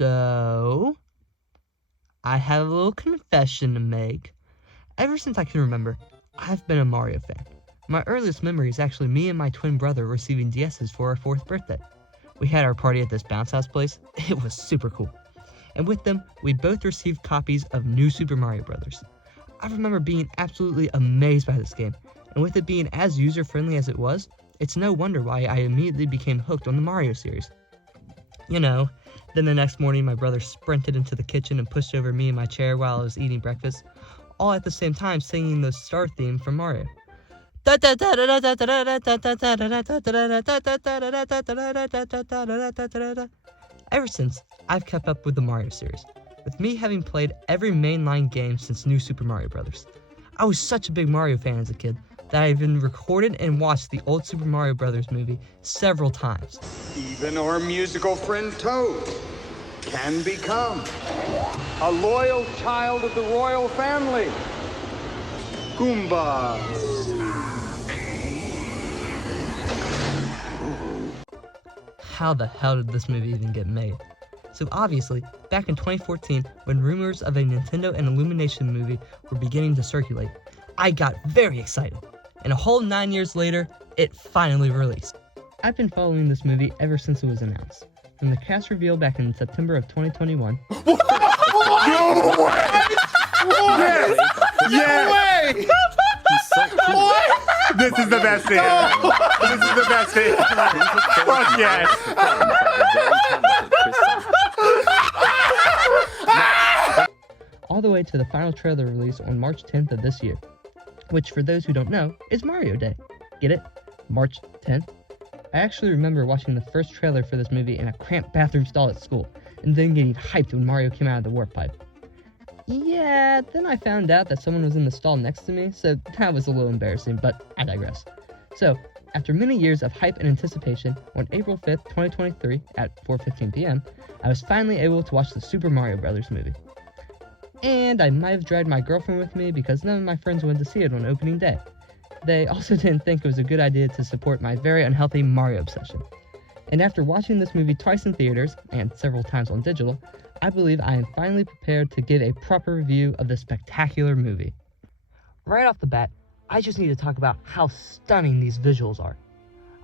So, I have a little confession to make. Ever since I can remember, I've been a Mario fan. My earliest memory is actually me and my twin brother receiving DSs for our 4th birthday. We had our party at this bounce house place. It was super cool. And with them, we both received copies of New Super Mario Bros. I remember being absolutely amazed by this game, and with it being as user-friendly as it was, it's no wonder why I immediately became hooked on the Mario series. Then the next morning my brother sprinted into the kitchen and pushed over me in my chair while I was eating breakfast, all at the same time singing the star theme from Mario. Ever since, I've kept up with the Mario series, with me having played every mainline game since New Super Mario Bros. I was such a big Mario fan as a kid that I even recorded and watched the old Super Mario Bros. Movie several times. Even our musical friend Toad can become a loyal child of the royal family. Goomba. How the hell did this movie even get made? So obviously, back in 2014, when rumors of a Nintendo and Illumination movie were beginning to circulate, I got very excited. And a whole 9 years later, it finally released. I've been following this movie ever since it was announced. From the cast reveal back in September of 2021. No way! Yes! He's so cool. This is the best thing. This is the best thing. Fuck yes. All the way to the final trailer release on March 10th of this year, which for those who don't know, is Mario Day. Get it? March 10th? I actually remember watching the first trailer for this movie in a cramped bathroom stall at school, and then getting hyped when Mario came out of the warp pipe. Yeah, then I found out that someone was in the stall next to me, so that was a little embarrassing, but I digress. So, after many years of hype and anticipation, on April 5th, 2023, at 4:15 p.m., I was finally able to watch the Super Mario Bros. Movie. And I might have dragged my girlfriend with me because none of my friends went to see it on opening day. They also didn't think it was a good idea to support my very unhealthy Mario obsession. And after watching this movie twice in theaters, and several times on digital, I believe I am finally prepared to give a proper review of this spectacular movie. Right off the bat, I just need to talk about how stunning these visuals are.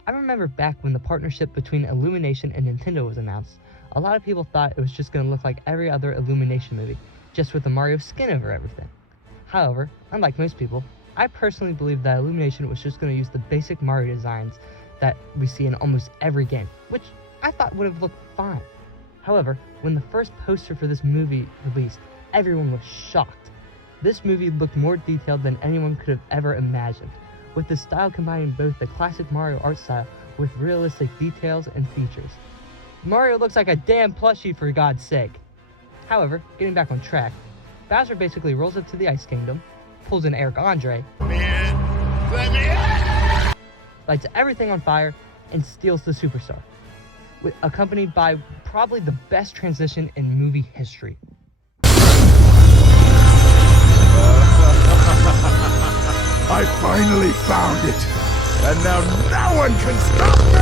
I remember back when the partnership between Illumination and Nintendo was announced, a lot of people thought it was just going to look like every other Illumination movie, just with the Mario skin over everything. However, unlike most people, I personally believe that Illumination was just going to use the basic Mario designs that we see in almost every game, which I thought would have looked fine. However, when the first poster for this movie released, everyone was shocked. This movie looked more detailed than anyone could have ever imagined, with the style combining both the classic Mario art style with realistic details and features. Mario looks like a damn plushie, for God's sake. However, getting back on track, Bowser basically rolls up to the Ice Kingdom, pulls an Eric Andre, lights everything on fire, and steals the superstar, accompanied by probably the best transition in movie history. I finally found it, and now no one can stop me!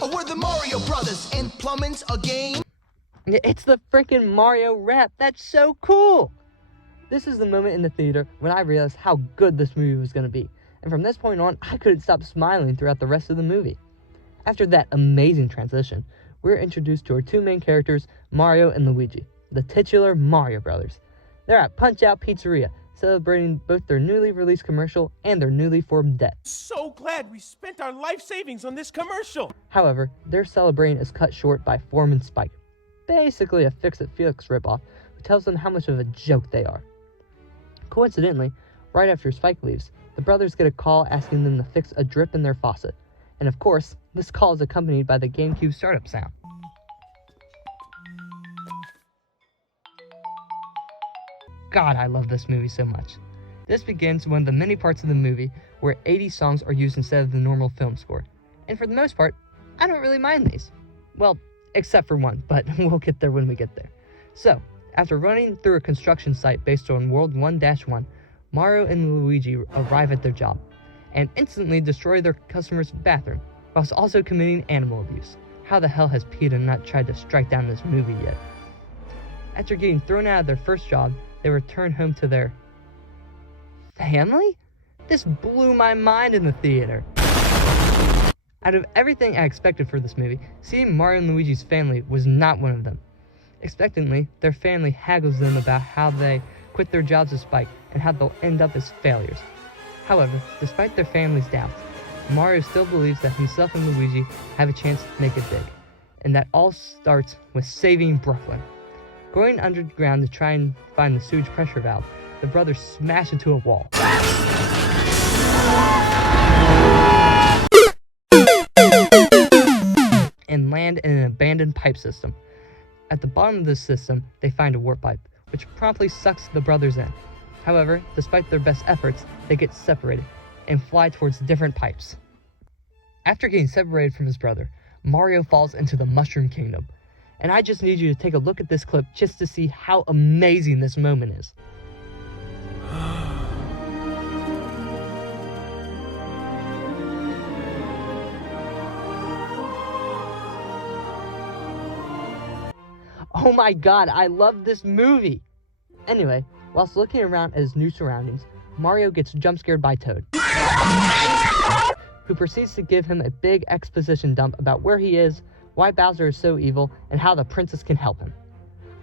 Oh, we're the Mario Brothers, and Plumbin's a game. It's the freaking Mario rap. That's so cool. This is the moment in the theater when I realized how good this movie was going to be. And from this point on, I couldn't stop smiling throughout the rest of the movie. After that amazing transition, we're introduced to our two main characters, Mario and Luigi, the titular Mario Brothers. They're at Punch-Out Pizzeria, celebrating both their newly released commercial and their newly formed debt. So glad we spent our life savings on this commercial. However, their celebrating is cut short by Foreman Spike, basically a Fix-It-Felix ripoff who tells them how much of a joke they are. Coincidentally, right after Spike leaves, the brothers get a call asking them to fix a drip in their faucet. And of course, this call is accompanied by the GameCube startup sound. God, I love this movie so much. This begins one of the many parts of the movie where 80 songs are used instead of the normal film score. And for the most part, I don't really mind these. Well, except for one, but we'll get there when we get there. So, after running through a construction site based on World 1-1, Mario and Luigi arrive at their job, and instantly destroy their customer's bathroom, whilst also committing animal abuse. How the hell has PETA not tried to strike down this movie yet? After getting thrown out of their first job, they return home to their family? This blew my mind in the theater. Out of everything I expected for this movie, seeing Mario and Luigi's family was not one of them. Expectantly, their family haggles them about how they quit their jobs as Spike and how they'll end up as failures. However, despite their family's doubts, Mario still believes that himself and Luigi have a chance to make it big, and that all starts with saving Brooklyn. Going underground to try and find the sewage pressure valve, the brothers smash into a wall. And land in an abandoned pipe system. At the bottom of this system, they find a warp pipe, which promptly sucks the brothers in. However, despite their best efforts, they get separated and fly towards different pipes. After getting separated from his brother, Mario falls into the Mushroom Kingdom. And I just need you to take a look at this clip just to see how amazing this moment is. Oh my god, I love this movie! Anyway, whilst looking around at his new surroundings, Mario gets jump scared by Toad, who proceeds to give him a big exposition dump about where he is, why Bowser is so evil, and how the princess can help him.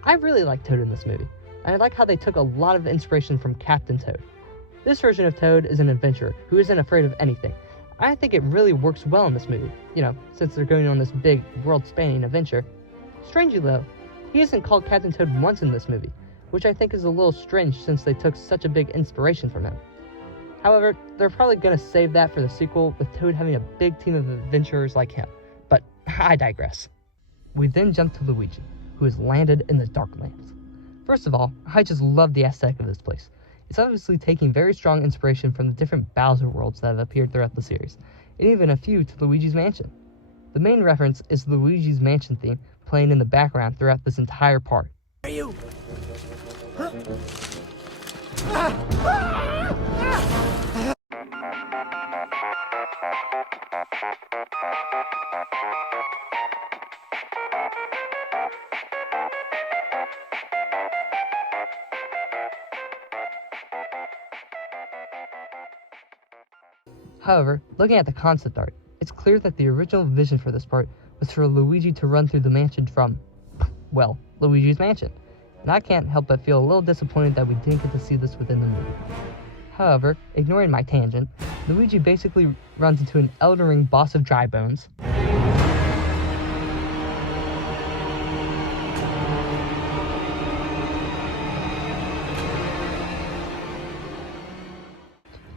I really like Toad in this movie, and I like how they took a lot of inspiration from Captain Toad. This version of Toad is an adventurer who isn't afraid of anything. I think it really works well in this movie, since they're going on this big, world-spanning adventure. Strangely though, he isn't called Captain Toad once in this movie, which I think is a little strange since they took such a big inspiration from him. However, they're probably going to save that for the sequel with Toad having a big team of adventurers like him, but I digress. We then jump to Luigi, who has landed in the Darklands. First of all, I just love the aesthetic of this place. It's obviously taking very strong inspiration from the different Bowser worlds that have appeared throughout the series, and even a few to Luigi's Mansion. The main reference is the Luigi's Mansion theme playing in the background throughout this entire part. Are you? Huh? However, looking at the concept art, it's clear that the original vision for this part was for Luigi to run through the mansion from, well, Luigi's Mansion. And I can't help but feel a little disappointed that we didn't get to see this within the movie. However, ignoring my tangent, Luigi basically runs into an Elden Ring boss of dry bones,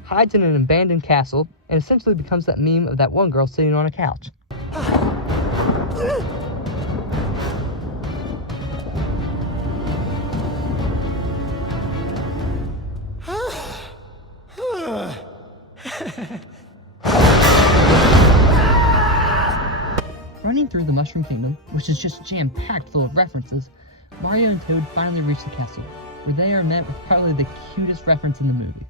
hides in an abandoned castle, and essentially becomes that meme of that one girl sitting on a couch. Running through the Mushroom Kingdom, which is just jam-packed full of references, Mario and Toad finally reach the castle, where they are met with probably the cutest reference in the movie.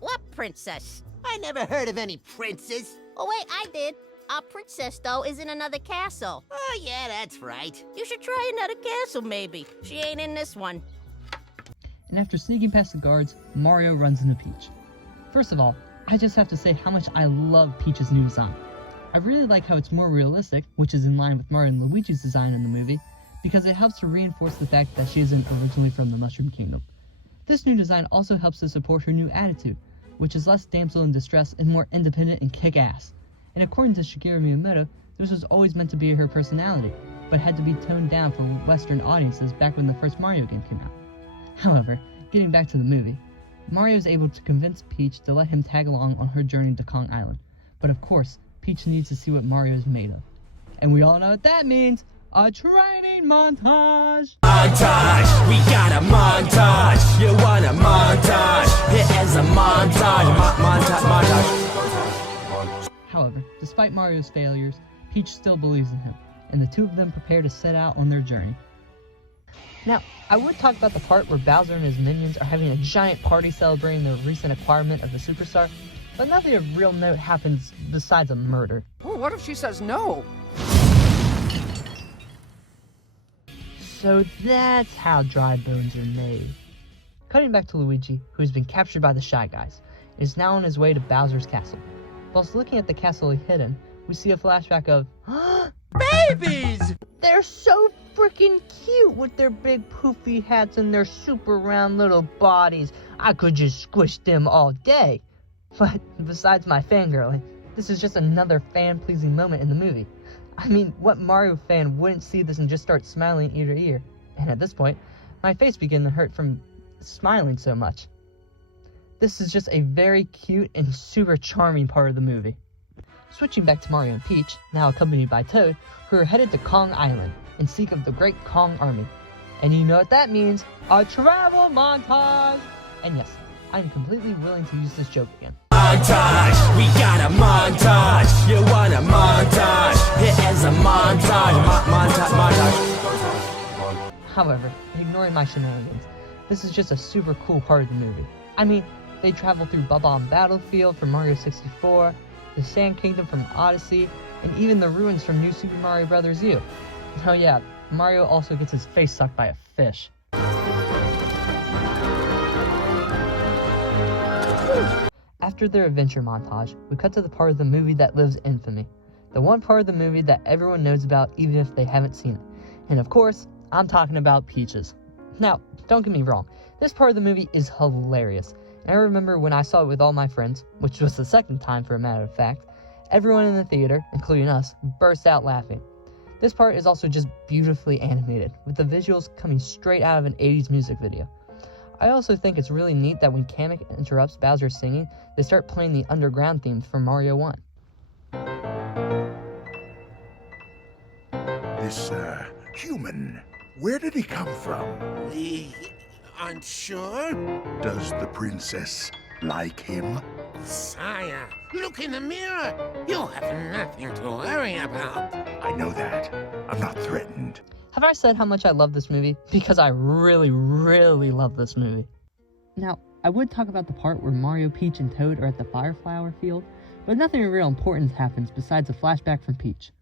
What princess? I never heard of any princess. Oh wait, I did. Our princess, though, is in another castle. Oh, yeah, that's right. You should try another castle, maybe. She ain't in this one. And after sneaking past the guards, Mario runs into Peach. First of all, I just have to say how much I love Peach's new design. I really like how it's more realistic, which is in line with Mario and Luigi's design in the movie, because it helps to reinforce the fact that she isn't originally from the Mushroom Kingdom. This new design also helps to support her new attitude, which is less damsel in distress and more independent and kick-ass. And according to Shigeru Miyamoto, this was always meant to be her personality, but had to be toned down for Western audiences back when the first Mario game came out. However, getting back to the movie, Mario is able to convince Peach to let him tag along on her journey to Kong Island. But of course, Peach needs to see what Mario is made of. And we all know what that means! A training montage! Montage! We got a montage! You want a montage? It is a montage! Montage! However, despite Mario's failures, Peach still believes in him, and the two of them prepare to set out on their journey. Now, I would talk about the part where Bowser and his minions are having a giant party celebrating their recent acquirement of the Superstar, but nothing of real note happens besides a murder. Well, what if she says no? So that's how dry bones are made. Cutting back to Luigi, who has been captured by the Shy Guys, and is now on his way to Bowser's castle. Whilst looking at the castle he hid in, we see a flashback of Babies! They're so freaking cute with their big poofy hats and their super round little bodies. I could just squish them all day. But besides my fangirling, this is just another fan-pleasing moment in the movie. I mean, what Mario fan wouldn't see this and just start smiling ear to ear? And at this point, my face began to hurt from smiling so much. This is just a very cute and super charming part of the movie. Switching back to Mario and Peach, now accompanied by Toad, who are headed to Kong Island in seek of the Great Kong Army. And you know what that means, a travel montage! And yes, I'm completely willing to use this joke again. Montage, we got a montage. You want a montage? Here is a montage. Montage. However, ignoring my shenanigans, this is just a super cool part of the movie. I mean, they travel through Bob-omb Battlefield from Mario 64, the Sand Kingdom from Odyssey, and even the ruins from New Super Mario Bros. U. Oh yeah, Mario also gets his face sucked by a fish. After their adventure montage, we cut to the part of the movie that lives infamy. The one part of the movie that everyone knows about even if they haven't seen it. And of course, I'm talking about Peaches. Now, don't get me wrong, this part of the movie is hilarious. And I remember when I saw it with all my friends, which was the second time for a matter of fact, everyone in the theater, including us, burst out laughing. This part is also just beautifully animated, with the visuals coming straight out of an 80s music video. I also think it's really neat that when Kamek interrupts Bowser's singing, they start playing the underground theme from Mario 1. This, human, where did he come from? We aren't sure. Does the princess like him? Sire, look in the mirror. You have nothing to worry about. I know that. I'm not threatened. Have I said how much I love this movie? Because I really, really love this movie. Now, I would talk about the part where Mario, Peach, and Toad are at the Fireflower field, but nothing of real importance happens besides a flashback from Peach.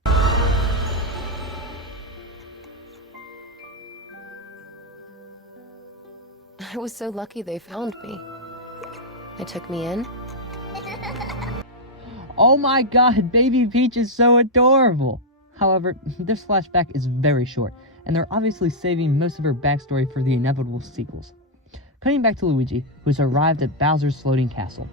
I was so lucky they found me. They took me in. Oh my god, baby Peach is so adorable! However, this flashback is very short, and they're obviously saving most of her backstory for the inevitable sequels. Cutting back to Luigi, who has arrived at Bowser's floating castle.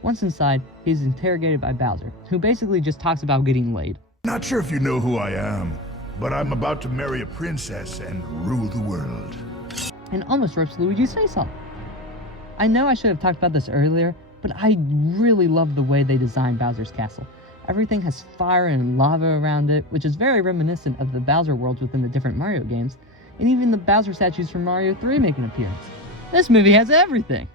Once inside, he is interrogated by Bowser, who basically just talks about getting laid. Not sure if you know who I am, but I'm about to marry a princess and rule the world. And almost rips Luigi's face off. I know I should have talked about this earlier, but I really love the way they designed Bowser's castle. Everything has fire and lava around it, which is very reminiscent of the Bowser worlds within the different Mario games, and even the Bowser statues from Mario 3 make an appearance. This movie has everything!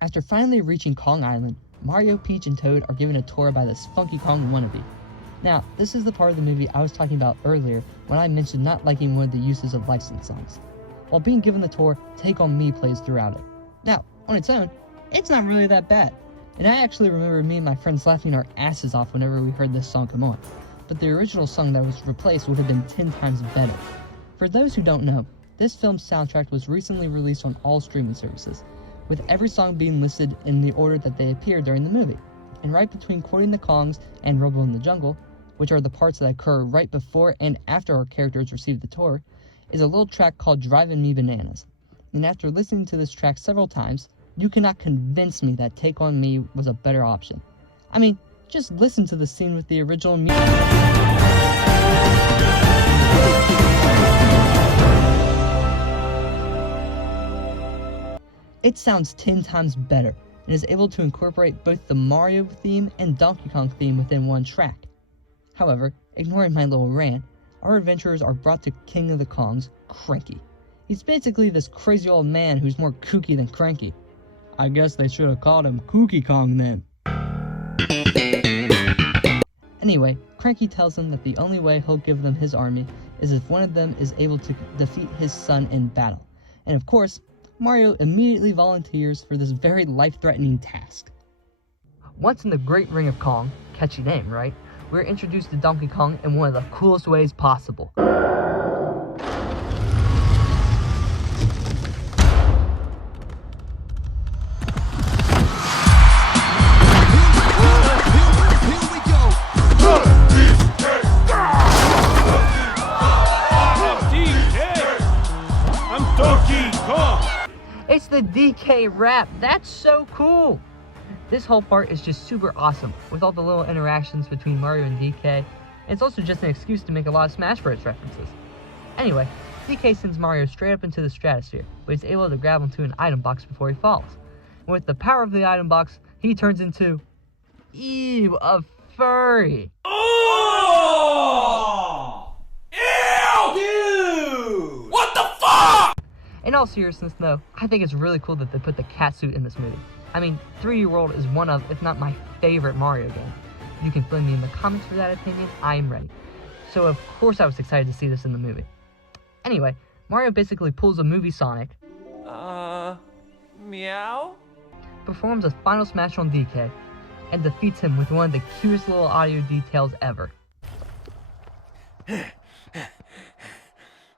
After finally reaching Kong Island, Mario, Peach, and Toad are given a tour by this Funky Kong wannabe. Now, this is the part of the movie I was talking about earlier when I mentioned not liking one of the uses of licensed songs. While being given the tour, Take On Me plays throughout it. Now, on its own, it's not really that bad. And I actually remember me and my friends laughing our asses off whenever we heard this song come on. But the original song that was replaced would have been 10 times better. For those who don't know, this film's soundtrack was recently released on all streaming services, with every song being listed in the order that they appear during the movie. And right between Courting the Kongs and Rumble in the Jungle, which are the parts that occur right before and after our characters receive the tour, is a little track called Driving Me Bananas. And after listening to this track several times, you cannot convince me that Take On Me was a better option. I mean, just listen to the scene with the original music. It sounds 10 times better, and is able to incorporate both the Mario theme and Donkey Kong theme within one track. However, ignoring my little rant, our adventurers are brought to King of the Kongs, Cranky. He's basically this crazy old man who's more kooky than cranky. I guess they should have called him Kooky Kong then. Anyway, Cranky tells them that the only way he'll give them his army is if one of them is able to defeat his son in battle. And of course, Mario immediately volunteers for this very life-threatening task. Once in the Great Ring of Kong, catchy name, right? We're introduced to Donkey Kong in one of the coolest ways possible. I'm Donkey Kong! It's the DK rap. That's so cool. This whole part is just super awesome with all the little interactions between Mario and DK. And it's also just an excuse to make a lot of Smash Bros. References. Anyway, DK sends Mario straight up into the stratosphere, but he's able to grab onto an item box before he falls. And with the power of the item box, he turns into a furry. Oh! Ew! Dude! What the fuck? In all seriousness though, I think it's really cool that they put the cat suit in this movie. I mean, 3D World is one of, if not my favorite Mario game. You can fill me in the comments for that opinion, I am ready. So of course I was excited to see this in the movie. Anyway, Mario basically pulls a movie Sonic, Meow? performs a final smash on DK, and defeats him with one of the cutest little audio details ever.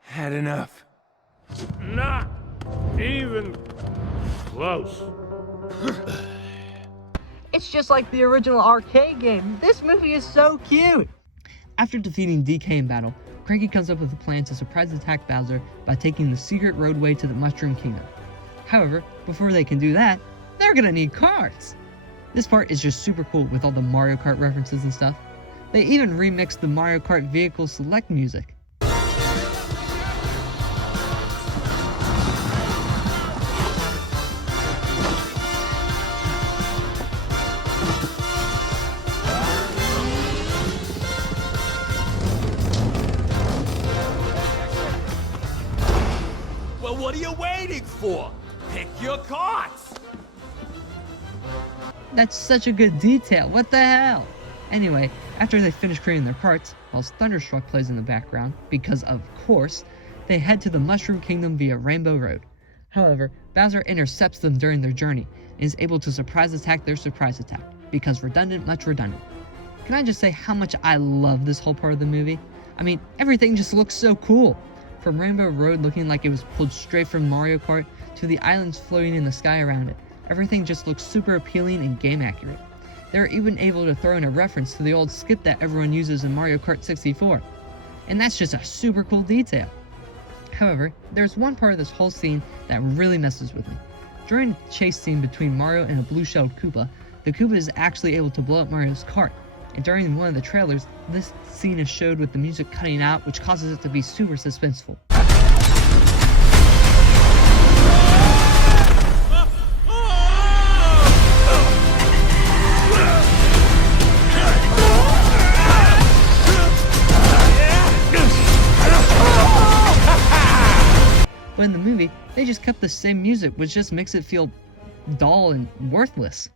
Had enough. Not even close. It's just like the original arcade game. This movie is so cute! After defeating DK in battle, Cranky comes up with a plan to surprise attack Bowser by taking the secret roadway to the Mushroom Kingdom. However, before they can do that, they're gonna need carts! This part is just super cool with all the Mario Kart references and stuff. They even remixed the Mario Kart Vehicle Select music. Well, what are you waiting for? Pick your carts! That's such a good detail, what the hell? Anyway, after they finish creating their carts, whilst Thunderstruck plays in the background, because of course, they head to the Mushroom Kingdom via Rainbow Road. However, Bowser intercepts them during their journey, and is able to surprise attack their surprise attack, because redundant much redundant. Can I just say how much I love this whole part of the movie? I mean, everything just looks so cool! From Rainbow Road looking like it was pulled straight from Mario Kart, to the islands floating in the sky around it. Everything just looks super appealing and game accurate. They're even able to throw in a reference to the old skip that everyone uses in Mario Kart 64. And that's just a super cool detail. However, there's one part of this whole scene that really messes with me. During the chase scene between Mario and a blue-shelled Koopa, the Koopa is actually able to blow up Mario's cart. And during one of the trailers, this scene is showed with the music cutting out, which causes it to be super suspenseful. But in the movie, they just kept the same music, which just makes it feel dull and worthless.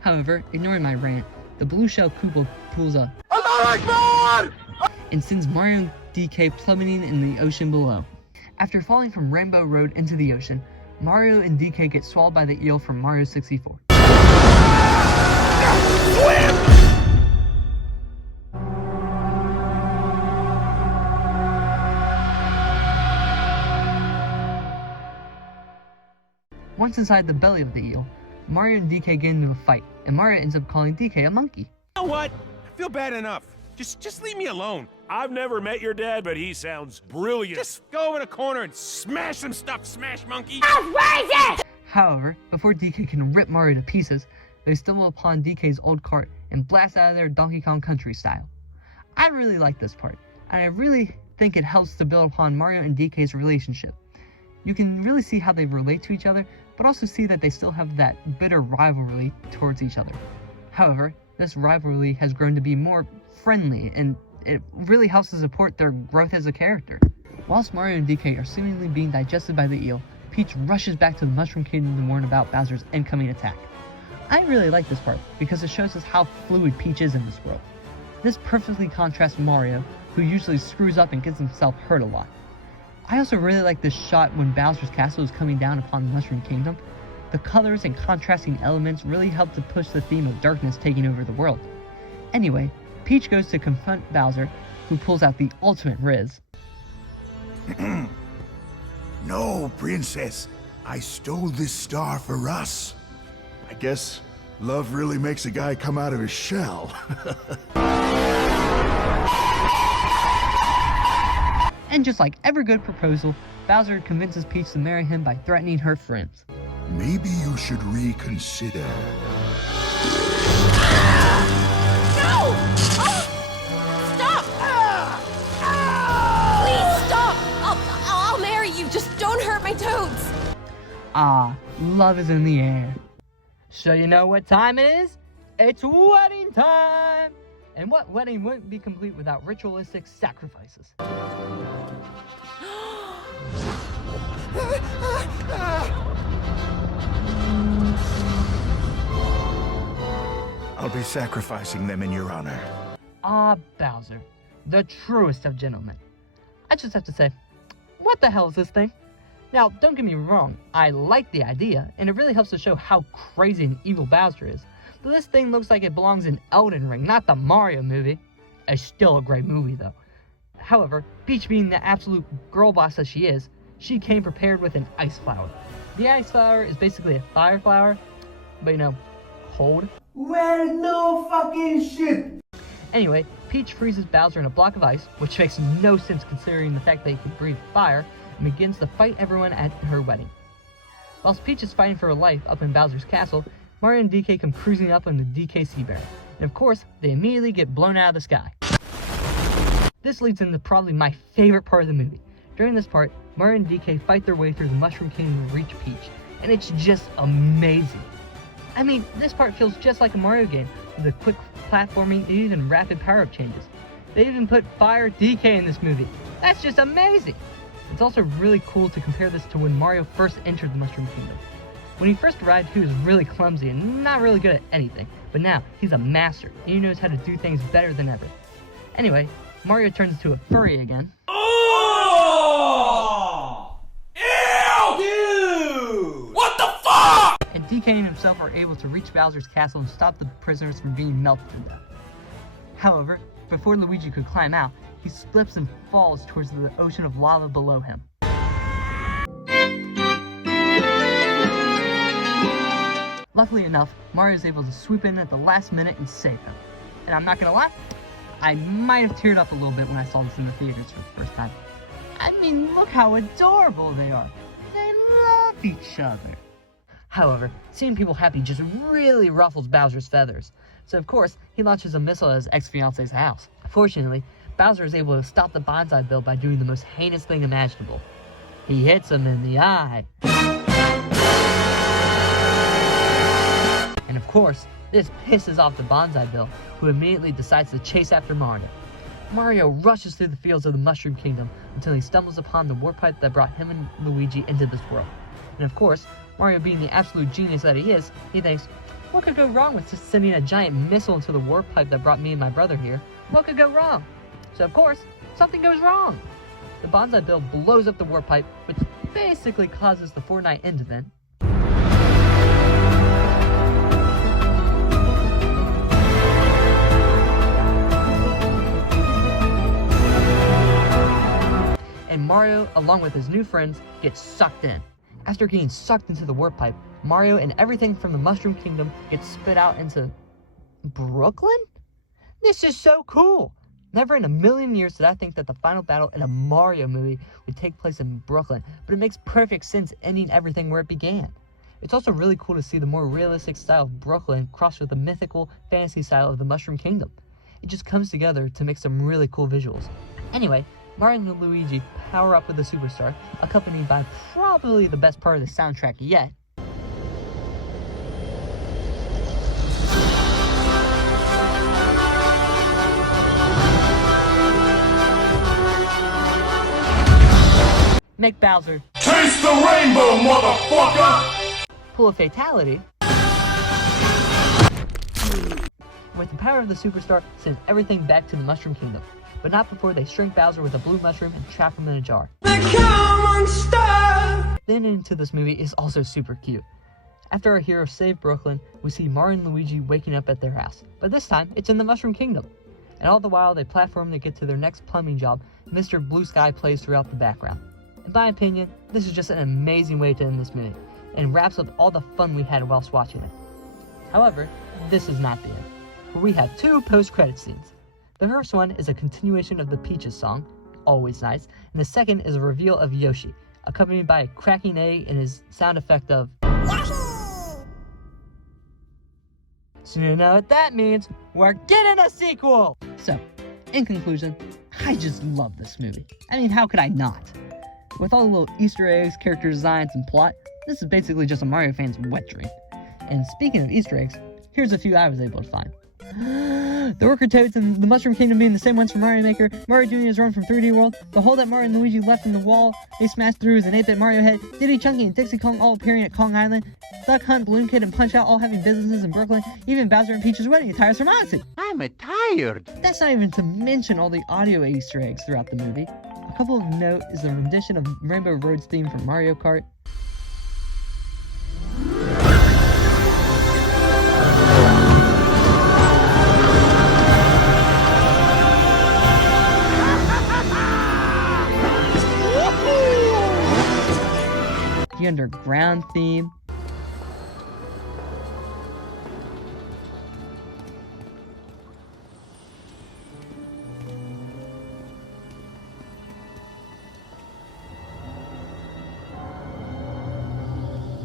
However, ignoring my rant, the blue shell Koopa pulls a and sends Mario and DK plummeting in the ocean below. After falling from Rainbow Road into the ocean, Mario and DK get swallowed by the eel from Mario 64. Once inside the belly of the eel, Mario and DK get into a fight, and Mario ends up calling DK a monkey. You know what? I feel bad enough. Just leave me alone. I've never met your dad, but he sounds brilliant. Just go in a corner and smash some stuff, smash monkey. However, before DK can rip Mario to pieces, they stumble upon DK's old cart and blast out of there Donkey Kong Country style. I really like this part, and I really think it helps to build upon Mario and DK's relationship. You can really see how they relate to each other, but also see that they still have that bitter rivalry towards each other. However, this rivalry has grown to be more friendly, and it really helps to support their growth as a character. Whilst Mario and DK are seemingly being digested by the eel, Peach rushes back to the Mushroom Kingdom to warn about Bowser's incoming attack. I really like this part because it shows us how fluid Peach is in this world. This perfectly contrasts Mario, who usually screws up and gets himself hurt a lot. I also really like this shot when Bowser's castle is coming down upon the Mushroom Kingdom. The colors and contrasting elements really help to push the theme of darkness taking over the world. Anyway, Peach goes to confront Bowser, who pulls out the ultimate Riz. No, Princess. I stole this star for us. I guess love really makes a guy come out of his shell. And just like every good proposal, Bowser convinces Peach to marry him by threatening her friends. Maybe you should reconsider. No! Oh! Stop! Please stop! I'll marry you. Just don't hurt my toads. Ah, love is in the air. So you know what time it is? It's wedding time! And what wedding wouldn't be complete without ritualistic sacrifices? I'll be sacrificing them in your honor. Ah, Bowser, the truest of gentlemen. I just have to say, what the hell is this thing? Now, don't get me wrong, I like the idea, and it really helps to show how crazy and evil Bowser is. But this thing looks like it belongs in Elden Ring, not the Mario movie. It's still a great movie, though. However, Peach being the absolute girl boss that she is, she came prepared with an ice flower. The ice flower is basically a fire flower, but you know, cold. Well, no fucking shit. Anyway, Peach freezes Bowser in a block of ice, which makes no sense considering the fact that he can breathe fire, and begins to fight everyone at her wedding. Whilst Peach is fighting for her life up in Bowser's castle, Mario and DK come cruising up on the DK Sea Bear, and of course, they immediately get blown out of the sky. This leads into probably my favorite part of the movie. During this part, Mario and DK fight their way through the Mushroom Kingdom to reach Peach, and it's just amazing. I mean, this part feels just like a Mario game, with the quick platforming and even rapid power-up changes. They even put Fire DK in this movie. That's just amazing! It's also really cool to compare this to when Mario first entered the Mushroom Kingdom. When he first arrived, he was really clumsy and not really good at anything, but now he's a master, and he knows how to do things better than ever. Anyway, Mario turns into a furry again. Oh! Ew! Dude! What the fuck? And DK and himself are able to reach Bowser's castle and stop the prisoners from being melted to death. However, before Luigi could climb out, he slips and falls towards the ocean of lava below him. Luckily enough, Mario is able to swoop in at the last minute and save him. And I'm not gonna lie, I might have teared up a little bit when I saw this in the theaters for the first time. I mean, look how adorable they are. They love each other. However, seeing people happy just really ruffles Bowser's feathers. So of course, he launches a missile at his ex-fiance's house. Fortunately, Bowser is able to stop the bonsai build by doing the most heinous thing imaginable. He hits him in the eye. And of course, this pisses off the bonsai bill, who immediately decides to chase after Mario. Mario rushes through the fields of the Mushroom Kingdom until he stumbles upon the warp pipe that brought him and Luigi into this world. And of course, Mario being the absolute genius that he is, he thinks, what could go wrong with just sending a giant missile into the warp pipe that brought me and my brother here? What could go wrong? So of course, something goes wrong. The bonsai bill blows up the warp pipe, which basically causes the Fortnite end event. And Mario, along with his new friends, gets sucked in. After getting sucked into the warp pipe, Mario and everything from the Mushroom Kingdom gets spit out into Brooklyn? This is so cool! Never in a million years did I think that the final battle in a Mario movie would take place in Brooklyn, but it makes perfect sense ending everything where it began. It's also really cool to see the more realistic style of Brooklyn crossed with the mythical fantasy style of the Mushroom Kingdom. It just comes together to make some really cool visuals. Anyway, Mario and Luigi power up with the Superstar, accompanied by probably the best part of the soundtrack yet. Make Bowser Taste the rainbow, motherfucker! pull a fatality. with the power of the superstar, sends everything back to the Mushroom Kingdom, but not before they shrink Bowser with a blue mushroom and trap him in a jar. Then into this movie is also super cute. After our heroes save Brooklyn, we see Mario and Luigi waking up at their house, but this time it's in the Mushroom Kingdom. And all the while they platform to get to their next plumbing job, Mr. Blue Sky plays throughout the background. In my opinion, this is just an amazing way to end this movie, and wraps up all the fun we had whilst watching it. However, this is not the end, for we have 2 post-credit scenes. The first one is a continuation of the Peaches song, always nice, and the second is a reveal of Yoshi, accompanied by a cracking egg and his sound effect of Yoshi! So you know what that means, we're getting a sequel! So, in conclusion, I just love this movie. I mean, how could I not? With all the little Easter eggs, character designs, and plot, this is basically just a Mario fan's wet dream. And speaking of Easter eggs, here's a few I was able to find. The Orchid Toads and the Mushroom Kingdom being the same ones from Mario Maker, Mario Jr.'s run from 3D World, the hole that Mario and Luigi left in the wall they smashed through is an 8-bit Mario head, Diddy, Chunky, and Dixie Kong all appearing at Kong Island, Duck Hunt, Balloon Kid, and Punch-Out all having businesses in Brooklyn, even Bowser and Peach's wedding attire surmounted. I'm tired. That's not even to mention all the audio Easter eggs throughout the movie. A couple of note is the rendition of Rainbow Road's theme from Mario Kart. The underground theme.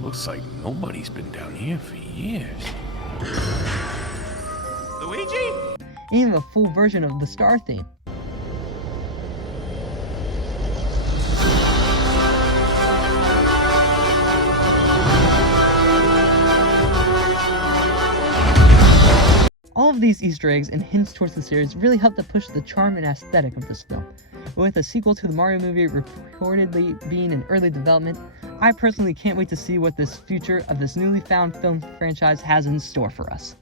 Looks like nobody's been down here for years. Luigi? Even a full version of the Star theme. All of these Easter eggs and hints towards the series really help to push the charm and aesthetic of this film. With a sequel to the Mario movie reportedly being in early development, I personally can't wait to see what this future of this newly found film franchise has in store for us.